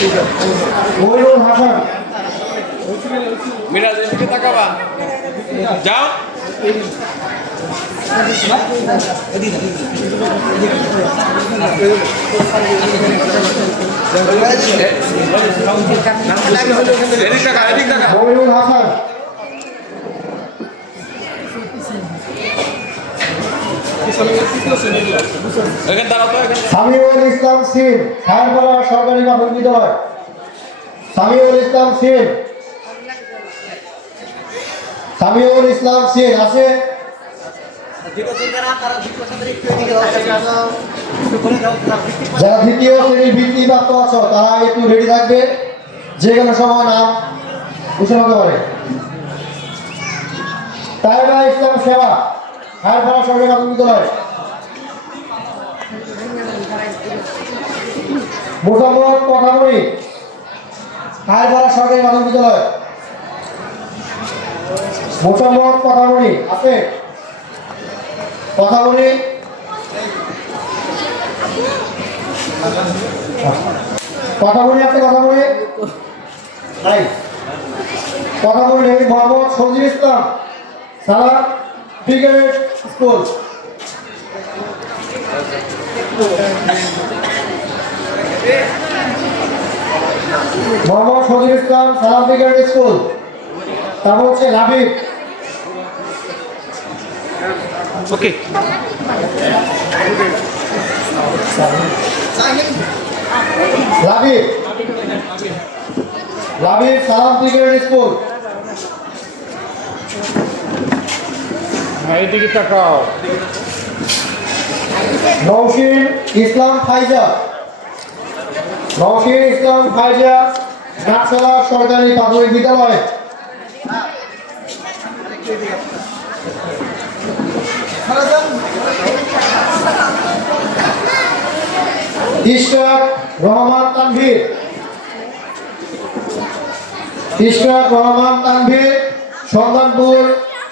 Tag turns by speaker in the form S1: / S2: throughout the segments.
S1: মইনুল হাসান
S2: মিরাজ এদিকে তাকাবা। যাও।
S1: মইনুল হাসান। সামিউল ইসলাম সিন খায়রপাড়া সরকারি প্রাথমিক বিদ্যালয় সামিউল ইসলাম সিন সামিউল ইসলাম সিন আছে? যারা দ্বিতীয় শ্রেণির বৃত্তি প্রাপ্ত আছো, তারা একটু রেডি থাকবে। যে কোনো সময় নাম ঘোষণা হতে পারে। তাইবা ইসলাম সেবা। খায়রপাড়া সরকারি প্রাথমিক বিদ্যালয় মোসাম্মদ কথামণি খায়রপাড়া সরকারি প্রাথমিক বিদ্যালয় মোসাম্মদ কথামণি আছে? কথামণি কথামণি আছে কথামণি নাই। কথামণি মোহাম্মদ সজির ইসলাম। সারা brigade school Mohammad Sajir Islam Salam brigade school. তারপর হচ্ছে লাভিব
S2: ওকে।
S1: লাভিব লাভিব সালাম ব্রিগেড স্কুল।
S2: এদিকে তাকাও।
S1: নৌশিন ইসলাম ফাইজা। নৌশিন ইসলাম ফাইজা নাকশালা সরকারি প্রাথমিক বিদ্যালয়। ইশরাক রহমান তানভীর। Ishraq Rahman Tanvir Sandhanpur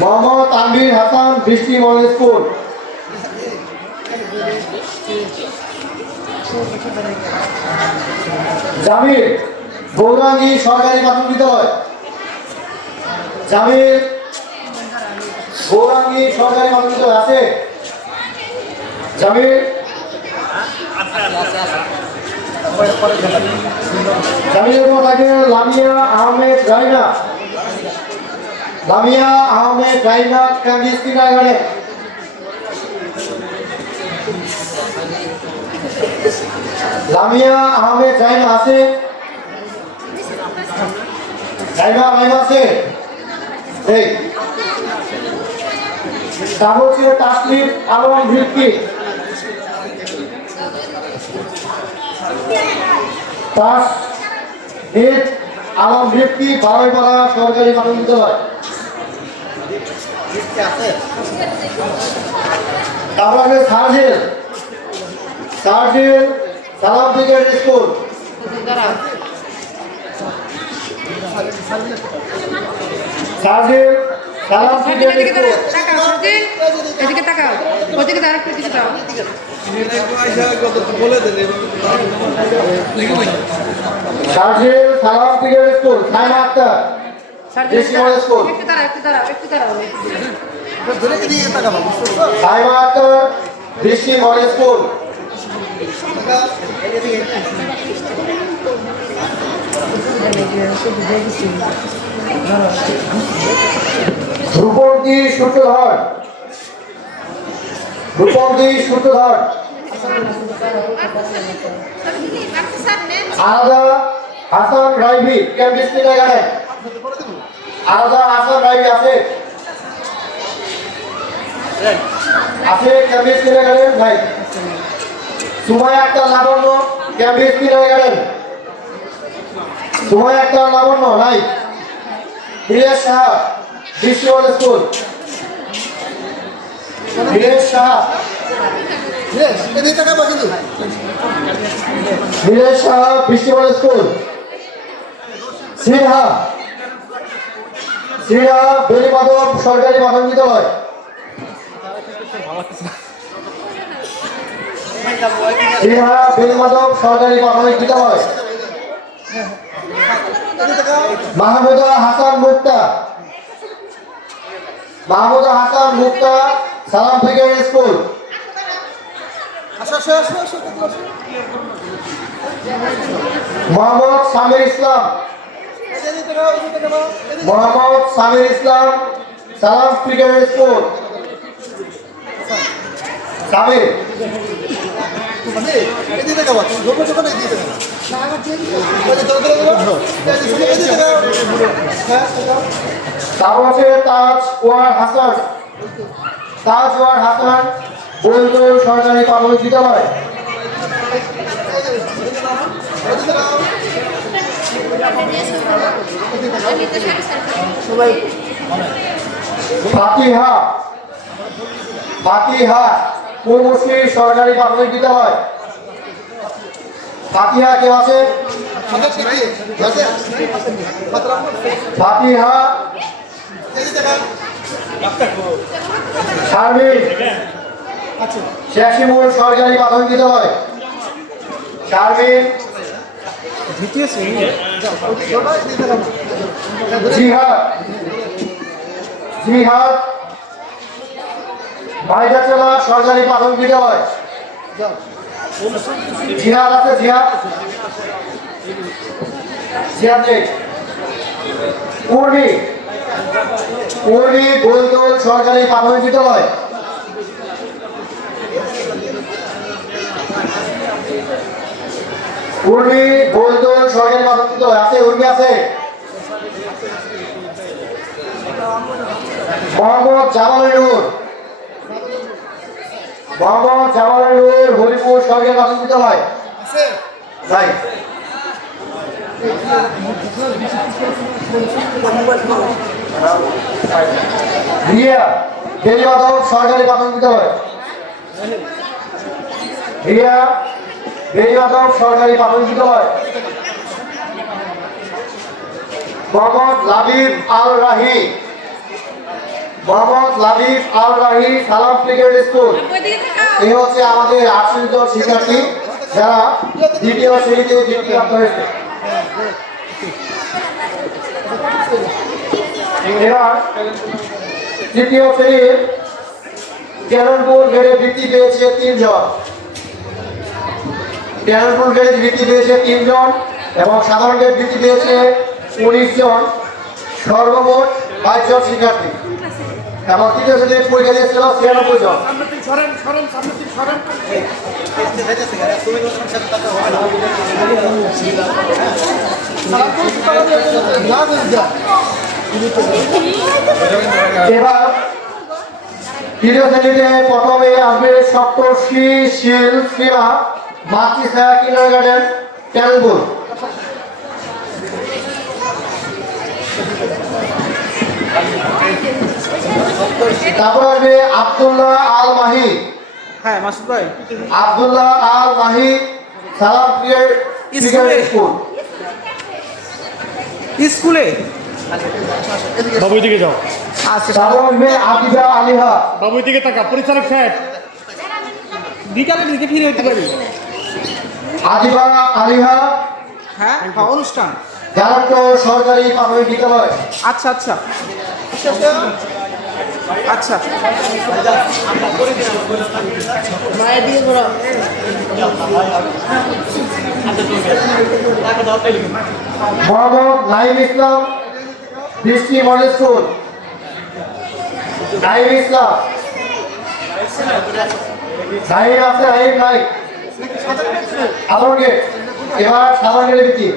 S1: Mohammad Tanvir Hasan Brishti model school. জামির গৌরাঙ্গী সরকারি প্রাথমিক বিদ্যালয়। জামির গৌরাঙ্গী সরকারি প্রাথমিক বিদ্যালয় আছে। জামির জামিরের পর থাকে লামিয়া আহমেদ রাইনা লামিয়া আহমেদ রাইনা ক্যাম্বিস কিনাগারে লামিয়া আহমেদ রাইনা আছে? রাইমা রাইমা আছে? এই। তারপর ছিল তাসলিম আলম ভিত্তি। তাস আলম ভিত্তি বারোইপাড়া সরকারি প্রাথমিক বিদ্যালয়। তারপর আছে সার্জেল। সার্জেল সালাম ব্রিগেড স্কুল। সার্জেল সালাম ব্রিগেড স্কুল।
S3: এদিকে তাকাও ওদিকে দাঁড়া একটু এদিকে দাও।
S1: সার্জেল সালাম ব্রিগেড স্কুল। সাইমা আক্তার। দেশি মডেল স্কুল ধ্রুপদী সূত্রধর ধ্রুপদী সূত্রধর আলাদা হাসান রাইভি ক্যাম্পিস জায়গায় আলাদা হাসান রাইভি আছে। আছে ক্যাম্পিস জায়গায় ভাই সুমাই আক্তার লাবণ্য ক্যাম্পিস জায়গায় সময় একটা লাবণ্য নাই। নীলেশ সাহা দৃষ্টিবল স্কুল। নীলেশ সাহা। নীলেশ সাহা দৃষ্টিবল স্কুল। সিনহা সিনহা বেলিমাধব সরকারি প্রাথমিক বিদ্যালয় সিনহা বেলিমাধব সরকারি প্রাথমিক বিদ্যালয় মাহমুদা হাসান মুক্তা। Mahmuda Hasan Mukta Salam brigade school. Mohammad Samir Islam. Mohammad Samir Islam, Salam brigade school. Samir. Taj war Hasan. Taj Hasan সরকারি প্রাথমিক বিদ্যালয়। ফাতিহা ফাতিহা পূর্বশ্রী সরকারি প্রাথমিক বিদ্যালয় ফাতিহা কে আছে? ফাতিহা শারমিন। শেষিমুল সরকারি প্রাথমিক বিদ্যালয় শারমিন।
S2: দ্বিতীয় শ্রেণি।
S1: জিহাদ। জিহাদ। বাইদাচলা সরকারি প্রাথমিক বিদ্যালয়। জিহাদ আছে, জিহাদ। জিহাদ নেই। পূর্ণি পূর্ণি গোলদোল সরকারি প্রাথমিক বিদ্যালয়। উর্মি গোলদোল সরকারি বিদ্যালয় আছে উর্মি আছে? মোহাম্মদ জামাল নূর মোহাম্মদ জামাল নূর হরিপুর সরকারি প্রাথমিক বিদ্যালয় নাই। রিয়া বেলিমাধব সরকারি প্রাথমিক বিদ্যালয় রিয়া বেলিমাধব সরকারি প্রাথমিক বিদ্যালয়। মোহাম্মদ লাবিব আল রাহি মোহাম্মদ লাবিব আল রাহি সালাম ক্রিকেট স্কুল। এই হচ্ছে আমাদের আটষট্টি জন শিক্ষার্থী যারা দ্বিতীয় শ্রেণীতে বৃত্তি প্রাপ্ত হয়েছে এবার তৃতীয় শ্রেণির কেরনপুর গেড়ে বৃত্তি পেয়েছে তিনজন। কেরনপুর গেড়ে বৃত্তি পেয়েছে তিনজন এবং সাধারণ গেট বৃত্তি পেয়েছে উনিশ জন। সর্বমোট বাইশ জন শিক্ষার্থী। এবং তৃতীয় শ্রেণির পরীক্ষা দিয়েছিল ছিয়ানব্বই জন। এবার তৃতীয় শ্রেণীতে প্রথমে আসবে সপ্তর্ষি শিল। মাতৃছায়া কিন্ডার গার্ডেন ক্যালবুল তারপর আসবে আব্দুল্লাহ আল মাহি
S2: হ্যাঁ মাসুদ ভাই।
S1: আব্দুল্লাহ আল মাহি সালাম ক্রিকেট
S2: স্কুলে?
S1: স্কুল।
S4: বাবুই দিকে যাও।
S2: আচ্ছা
S1: তারপর আসবে আবিদা আলিহা।
S4: বাবুই দিকে তাকা পরিচালক সাহেব
S2: বিকালে দিকে ফিরে হতে পারি।
S1: আদিবা আলিহা।
S2: হ্যাঁ অনুষ্ঠান।
S1: জানান্ত সরকারি প্রাথমিক বিদ্যালয়
S2: আচ্ছা আচ্ছা। আচ্ছা।
S3: মায়ের দিকে ঘোরো
S1: মোহাম্মদ নাইম ইসলাম বৃষ্টি মডেল স্কুল। নাইম ইসলাম। নাইম আছে নাইম নাই। সাধারণ গেট এবার সাধারণ গেটে বিক্রি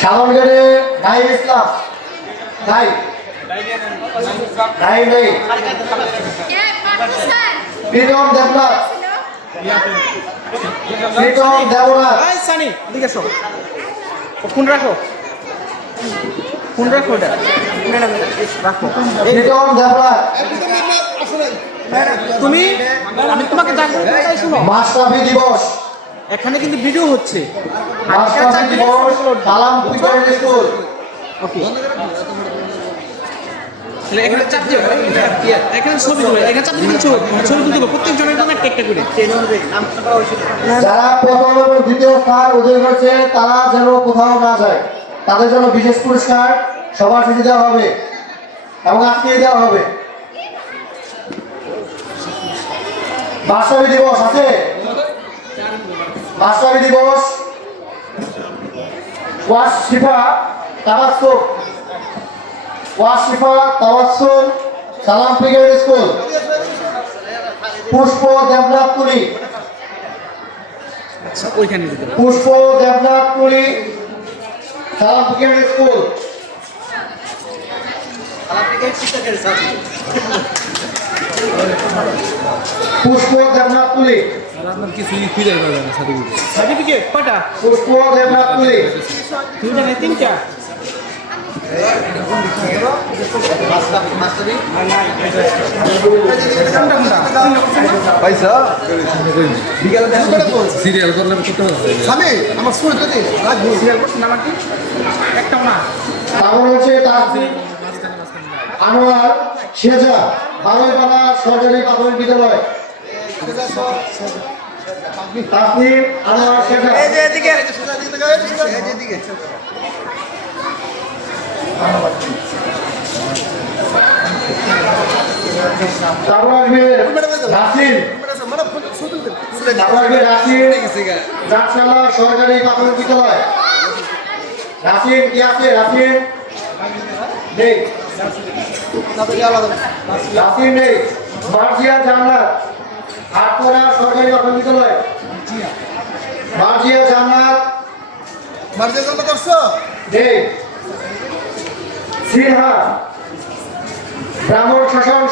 S1: সাধারণ গেটে নাইম ইসলাম নাই নেই
S3: পাকিস্তান
S1: প্রীতম দেবনাথ প্রীতম দেবনাথ
S2: সানি এসো। ও ফোন রাখো। ফোন রাখো ওটা রাখো
S1: প্রীতম দেবনাথ
S2: তুমি? আমি তোমাকে শুনো।
S1: দিবস।
S2: এখানে কিন্তু ভিডিও হচ্ছে।
S1: দিবস সালাম প্রিপারেটরি স্কুল।
S2: ওকে। এখানে চাপ দিও এখানে ছবি এখানে চাপ ছবি ছবি তুলতে প্রত্যেক জনের জন্য একটা একটা করে।
S1: যারা প্রথম এবং দ্বিতীয় স্থান অধিকার করেছে তারা যেন কোথাও না যায়। তাদের জন্য বিশেষ পুরস্কার সবার শেষে দেওয়া হবে এবং আজকে দেওয়া হবে। বাস্তবী দিবস আছে? বাস্তবী দিবস? তাবাসুম ওয়াশ শিফা তাবাসুম সালাম ব্রিগেড স্কুল। পুষ্প দেবনাথ
S2: হবে
S1: Pushpa Debnath Puri Salam brigade school. Pushpa Debnath Puri
S2: certificate কটা
S1: পুষ্প দেবনাথ পুরী
S2: দুইটা না তিনটা?
S5: সিরিয়াল করলে করতে হবে
S2: আমি আমার স্কুল যদি সিরিয়াল করতে না লাগবে একটাও না
S1: তারপর হচ্ছে আনোয়ার শেজা বারোইপাড়া সরকারি প্রাথমিক বিদ্যালয়। তাসনিম আনোয়ার শেজা তারপর আসবে নাসিম তারপর আসবে নাসিম রাজশালা সরকারি প্রাথমিক বিদ্যালয়। নাসিম কি আছে? নাসিম নেই। মার্জিয়া জান্নাত আটপড়া সরকারি প্রাথমিক বিদ্যালয় মার্জিয়া জান্নাত নেই সিনহা ব্রাহ্মণ শাসন